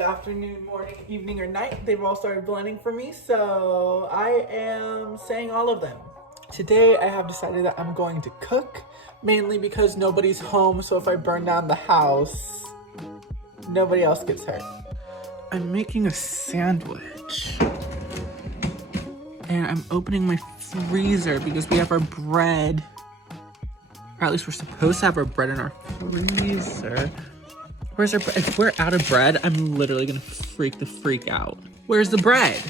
afternoon, morning, evening, or night. They've all started blending for me, so I am saying all of them. Today, I have decided that I'm going to cook, mainly because nobody's home, so if I burn down the house, nobody else gets hurt. I'm making a sandwich. And I'm opening my freezer because we have our bread. Or at least we're supposed to have our bread in our freezer. Where's our bread? If we're out of bread, I'm literally gonna freak out. Where's the bread?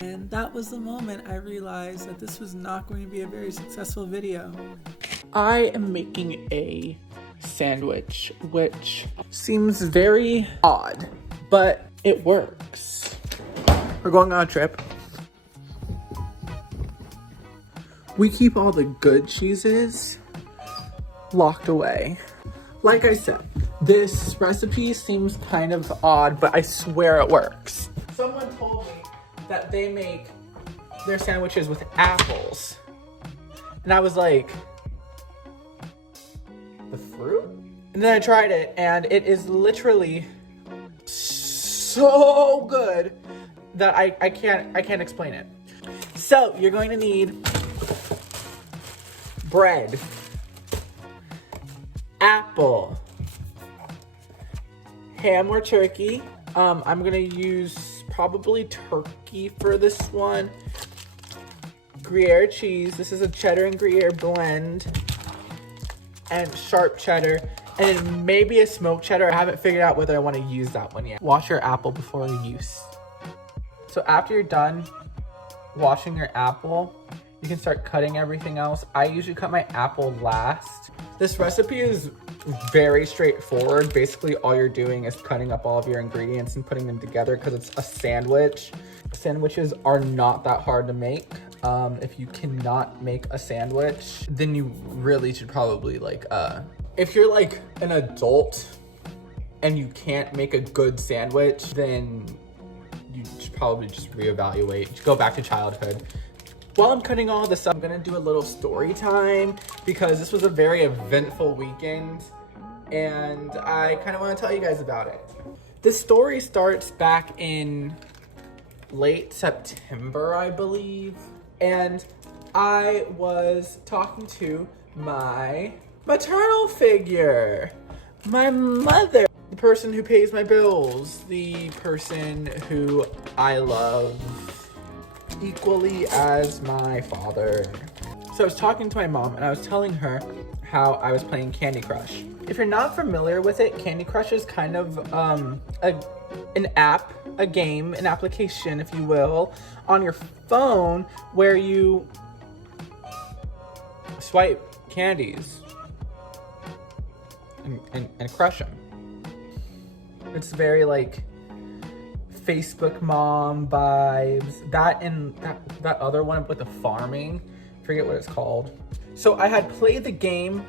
And that was the moment I realized that this was not going to be a very successful video. I am making a sandwich, which seems very odd, but it works. We're going on a trip. We keep all the good cheeses locked away. Like I said, this recipe seems kind of odd, but I swear it works. Someone told me that they make their sandwiches with apples. And I was like, the fruit? And then I tried it, and it is literally so good that I can't explain it. So you're going to need bread, apple, ham or turkey. I'm gonna use probably turkey for this one. Gruyere cheese. This is a cheddar and Gruyere blend. And sharp cheddar. And maybe a smoked cheddar. I haven't figured out whether I want to use that one yet. Wash your apple before use. So after you're done washing your apple, you can start cutting everything else. I usually cut my apple last. This recipe is very straightforward. Basically, all you're doing is cutting up all of your ingredients and putting them together because it's a sandwich. Sandwiches are not that hard to make. If you cannot make a sandwich, then you really should probably if you're like an adult and you can't make a good sandwich, then you should probably just reevaluate, go back to childhood. While I'm cutting all this up, I'm gonna do a little story time because this was a very eventful weekend and I kind of want to tell you guys about it. This story starts back in late September, I believe, and I was talking to my maternal figure, my mother, the person who pays my bills, the person who I love equally as my father. So I was talking to my mom and I was telling her how I was playing Candy Crush. If you're not familiar with it, Candy Crush is kind of an app, a game, an application, if you will, on your phone where you swipe candies and crush them. It's very like Facebook mom vibes. That and that other one with the farming, forget what it's called. So I had played the game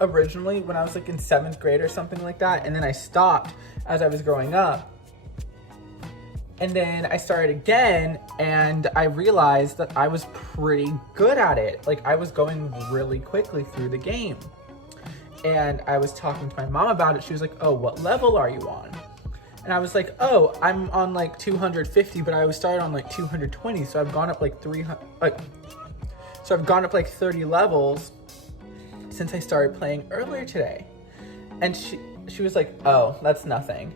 originally when I was like in 7th grade or something like that, and then I stopped as I was growing up. And then I started again and I realized that I was pretty good at it. Like I was going really quickly through the game. And I was talking to my mom about it. She was like, "Oh, what level are you on?" And I was like, "Oh, I'm on like 250, but I was started on like 220, so I've gone up like 300, so I've gone up like 30 levels since I started playing earlier today." And she was like, "Oh, that's nothing."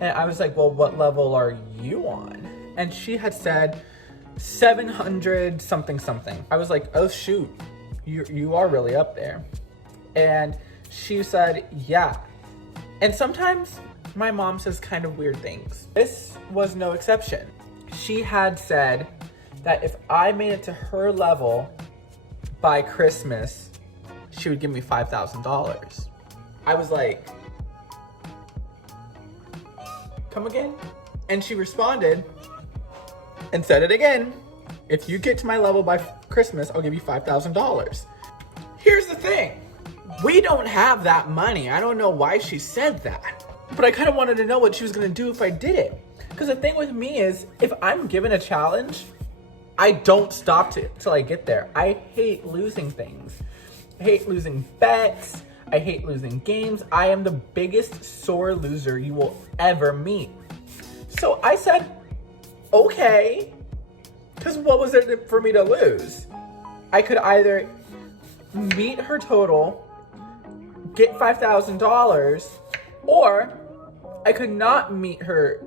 And I was like, "Well, what level are you on?" And she had said 700 something. I was like, "Oh shoot, you are really up there." And she said, "Yeah." And sometimes my mom says kind of weird things. This was no exception. She had said that if I made it to her level by Christmas, she would give me $5,000. I was like, "Come again?" And she responded and said it again. "If you get to my level by Christmas, I'll give you $5,000. Here's the thing. We don't have that money. I don't know why she said that. But I kind of wanted to know what she was going to do if I did it. Because the thing with me is, if I'm given a challenge, I don't stop till I get there. I hate losing things. I hate losing bets. I hate losing games. I am the biggest sore loser you will ever meet. So I said, okay, because what was there for me to lose? I could either meet her total, get $5,000, or I could not meet her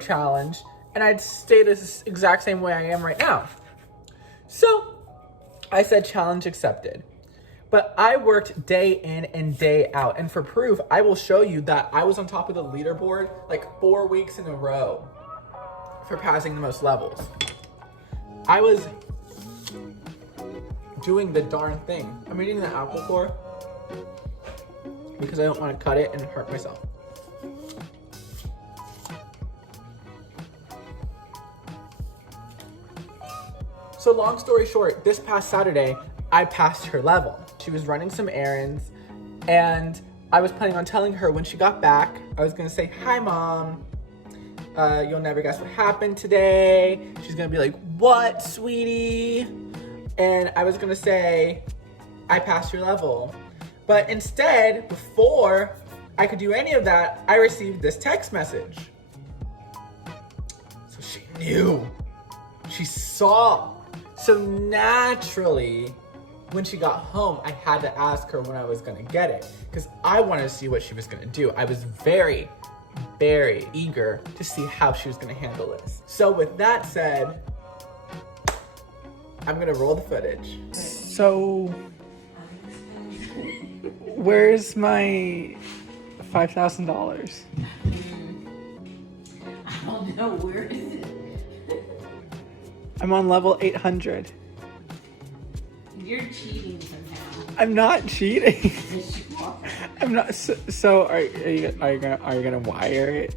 challenge and I'd stay this exact same way I am right now. So I said challenge accepted. But I worked day in and day out. And for proof, I will show you that I was on top of the leaderboard like 4 weeks in a row for passing the most levels. I was doing the darn thing. I'm eating the apple core because I don't want to cut it and hurt myself. So long story short, this past Saturday, I passed her level. She was running some errands and I was planning on telling her when she got back, I was gonna say, hi mom, you'll never guess what happened today. She's gonna be like, what, sweetie? And I was gonna say, I passed your level. But instead, before I could do any of that, I received this text message. So she knew, she saw. So naturally, when she got home, I had to ask her when I was gonna get it because I wanted to see what she was gonna do. I was very, very eager to see how she was gonna handle this. So with that said, I'm gonna roll the footage. So, where's my $5,000? I don't know, where is it? I'm on level 800. You're cheating somehow. I'm not cheating. Yes, you are. I'm not. So are you gonna wire it?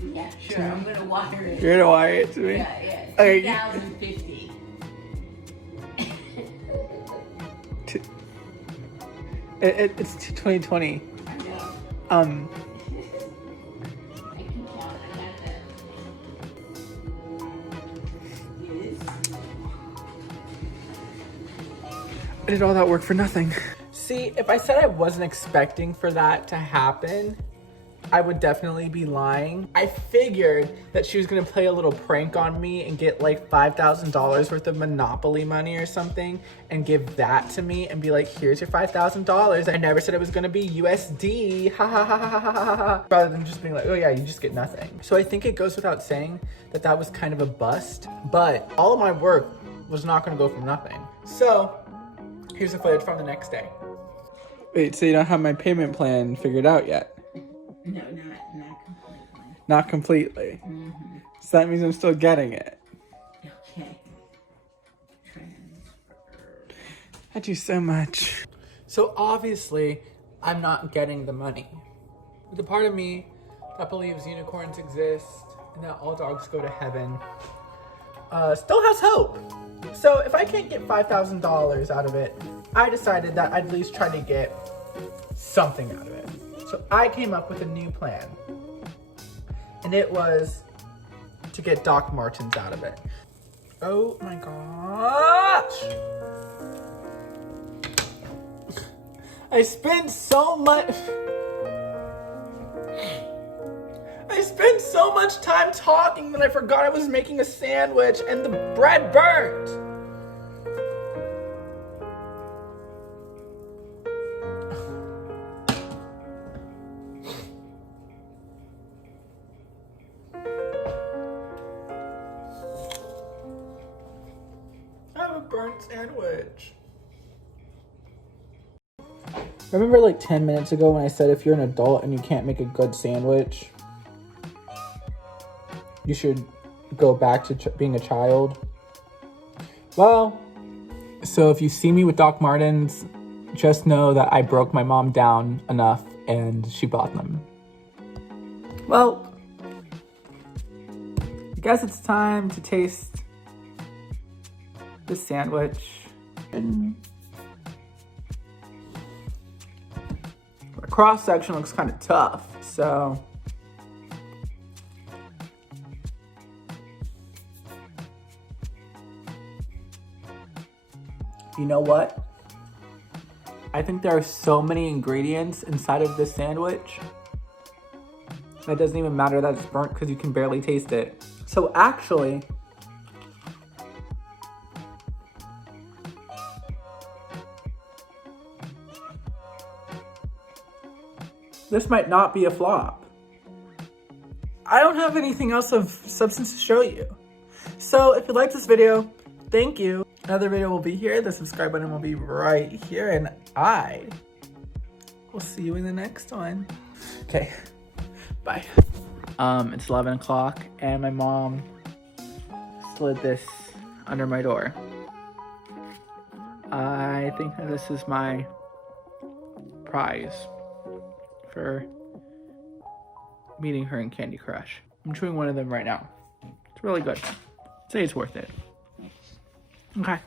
Yeah, sure. I'm gonna wire it. You're gonna wire it to me? Yeah. Okay. 2050. It's 2020. I know. Um. I can count. I got that. Yes. I did all that work for nothing. See, if I said I wasn't expecting for that to happen, I would definitely be lying. I figured that she was gonna play a little prank on me and get like $5,000 worth of Monopoly money or something and give that to me and be like, here's your $5,000. I never said it was gonna be USD, ha ha ha ha ha ha ha. Rather than just being like, oh yeah, you just get nothing. So I think it goes without saying that that was kind of a bust, but all of my work was not gonna go for nothing. So here's the footage from the next day. Wait, so you don't have my payment plan figured out yet? No, not completely. Not completely. Mm-hmm. So that means I'm still getting it. Okay. Transfer. Thank you so much. So obviously, I'm not getting the money. But the part of me that believes unicorns exist and that all dogs go to heaven still has hope. So if I can't get $5,000 out of it, I decided that I'd at least try to get something out of it. So I came up with a new plan. And it was to get Doc Martens out of it. Oh my gosh! I spent so much time talking that I forgot I was making a sandwich and the bread burnt. I have a burnt sandwich. Remember like 10 minutes ago when I said if you're an adult and you can't make a good sandwich, you should go back to being a child? Well, so if you see me with Doc Martens, just know that I broke my mom down enough and she bought them. Well, I guess it's time to taste this sandwich. And the cross section looks kind of tough, so you know what? I think there are so many ingredients inside of this sandwich. It doesn't even matter that it's burnt because you can barely taste it. So actually, this might not be a flop. I don't have anything else of substance to show you. So if you liked this video, thank you. Another video will be here. The subscribe button will be right here. And I will see you in the next one. Okay, bye. It's 11 o'clock and my mom slid this under my door. I think that this is my prize for meeting her in Candy Crush. I'm chewing one of them right now. It's really good. I'd say it's worth it. Okay.